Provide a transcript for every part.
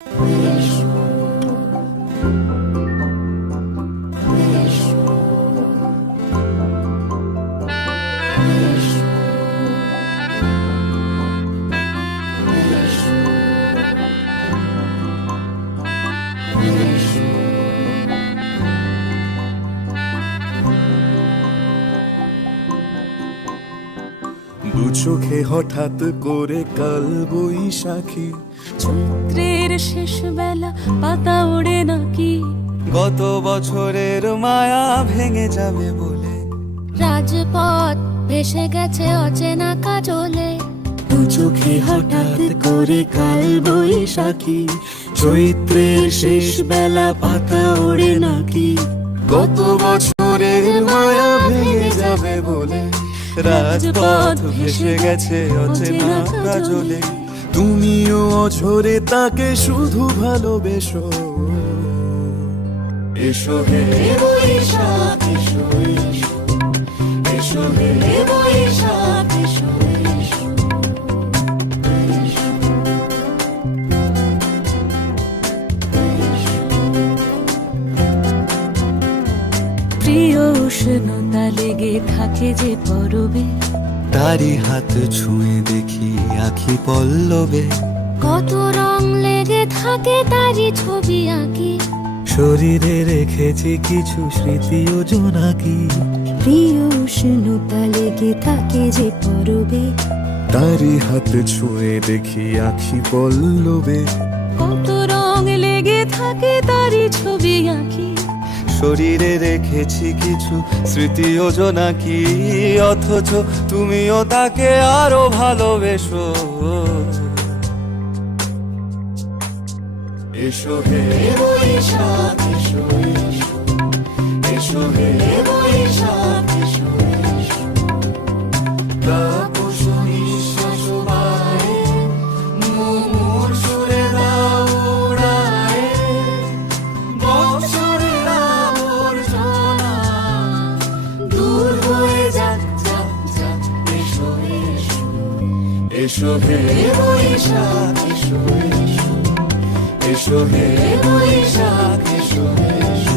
দু চোখে হঠাৎ করে কাল বৈশাখী, চৈত্রের শেষ বেলা পাতা ওড়ে নাকি, গত বছরের মায়া ভেঙে যাবে বলে রাজপথ ভেসে গেছে অচেনা কাজলে। দু চোখে হঠাৎ করে কাল বৈশাখী, চৈত্রের শেষ বেলা পাতা ওড়ে নাকি, গত বছরের মায়া ভেঙে যাবে বলে রাজপথ ভেসে গেছে অচেনা কাজলে। তুমিও অঝরে তাকে শুধু ভালোবেসো, এসো হে বৈশাখ এসো এসো, এসো হে বৈশাখ এসো এসো। প্রিয় উষ্ণতা লেগে থাকে যে পরবে, তারি হাত ছুঁয়ে দেখি আখি পল্লবে, কত রং লেগে থাকে তারই ছবি আঁকি। শরীরে রেখেছি কিছু স্মৃতি ও জোনাকি, প্রিয় উষ্ণতা লেগে থাকে যে পরবে, তারি হাত ছুঁয়ে দেখি আখি পল্লবে, কত রং লেগে থাকে তারই ছবি আঁকি। শরীরে রেখেছি কিছু স্মৃতি ও জোনাকি, অথচ তুমিও তাকে আরো ভালোবেসো, এসো হে বৈশাখ এসো এসো, এসো হে বৈশাখ এসো এসো। তাপস নিঃশ্বাস বায়ে, মুমুর সুরে দাও উড়ায়ে, বৎসরের আবর্জনা দূর হয়ে যাক যাক যাক, এসো এসো, এসো হে বৈশাখ এসো এসো, এসো হে বৈশাখ এসো এসো।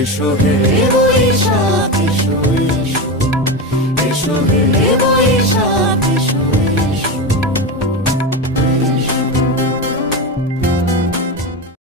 এসো হে বৈশাখ এসো এসো, এসো হে